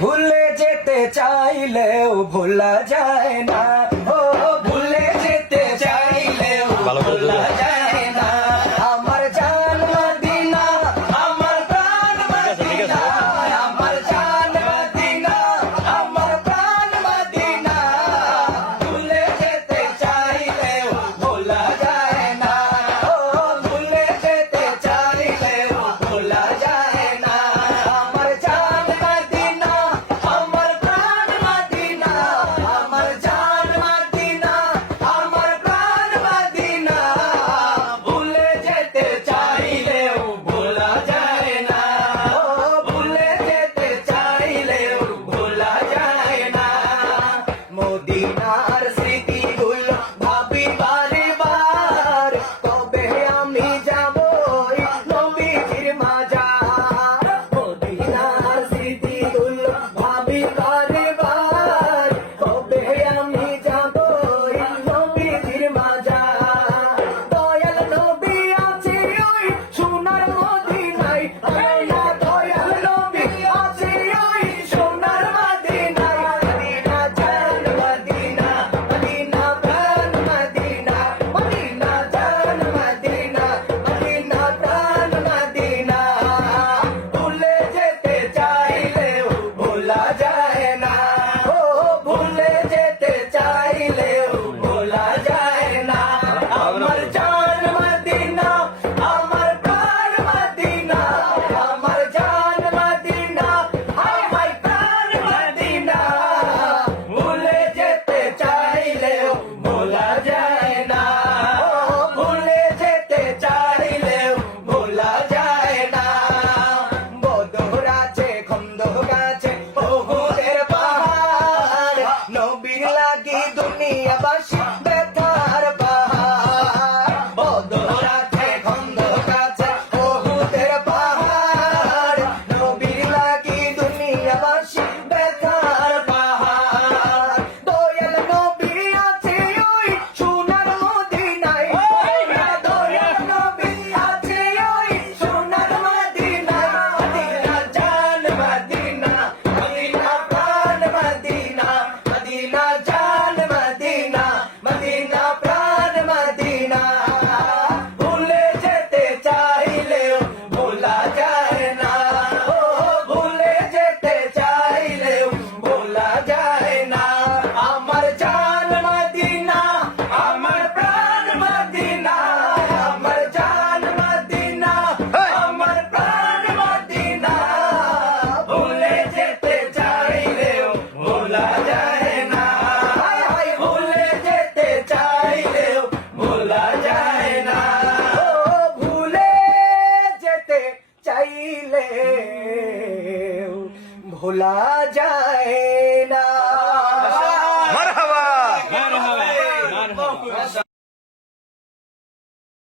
ভুলে যেতে চাইলেও ভোলা যায় না, ও ভুলে যেতে চাইলেও ভোলা যায় না। আমার জান মদিনা, আমার প্রাণ মদিনা, আমার জান মদিনা, আমার প্রাণ মদিনা। ভুলে যেতে চাইলেও ভোলা যায় না, ও ভুলে যেতে চাইলেও ভোলা যায় না। আমার জান মদিনা, আমার প্রাণ মদিনা, আমার জান মদিনা, আমার প্রাণ মদিনা। ভুলে যেতে চাইলেও ভোলা যায় না, ও ভুলে যেতে চাইলেও ভোলা যায় না। মদিনার স্মৃতিগুলো ভাবি বারে বার, কবে আমি যাব নবীজির মাজার। মদিনার স্মৃতিগুলো ভাবি বারে বার, কবে আমি যাব নবীজির মাজার। দয়াল নবী আছে ওই সোনার মদিনায়, দয়াল নবী আছে ওই সোনার মদিনায়। মদিনা জান মদিনা, মদিনা প্রাণ মদিনা, মদিনা জান মদিনা, মদিনা প্রাণ মদিনা। ভুলে যেতে চাইলেও ভোলা যায় না, ও ভুলে যেতে চাইলেও ভোলা যায় না। আমার জান মদিনা, আমার প্রাণ মদিনা, আমার জান মদিনা, আমার প্রাণ মদিনা। ভুলে যেতে চাইলেও ভোলা যায় না, ও ভুলে যেতে চাইলেও ভোলা যায় না। বদর আছে, খন্দক আছে, ওহুদের পাহাড়, নবীর লাগি দুনিয়াবাসী ব্যথার পাহাড়। বদর আছে, খন্দক আছে, ওহুদের পাহাড়, নবীর লাগি দুনিয়াবাসী ব্যথার পাহাড়। দয়াল নবী আছে ওই সোনার মদিনায়, দয়াল নবী আছে ওই সোনার মদিনায়। মদিনা জান মদিনা, মদিনা প্রাণ মদিনা, মদিনা জান মদিনা, মদিনা প্রাণ মদিনা। ভুলে যেতে চাইলেও ভোলা যায় না, ও ভুলে যেতে চাইলেও ভোলা যায় না। আমার জান মদিনা, আমার প্রাণ মদিনা, আমার জান মদিনা, আমার প্রাণ মদিনা। ভুলে যেতে চাইলেও ভোলা যায় না, ভুলে যেতে চাইলেও ভোলা যায় না, ও ভুলে যেতে চাইলেও ভোলা যায়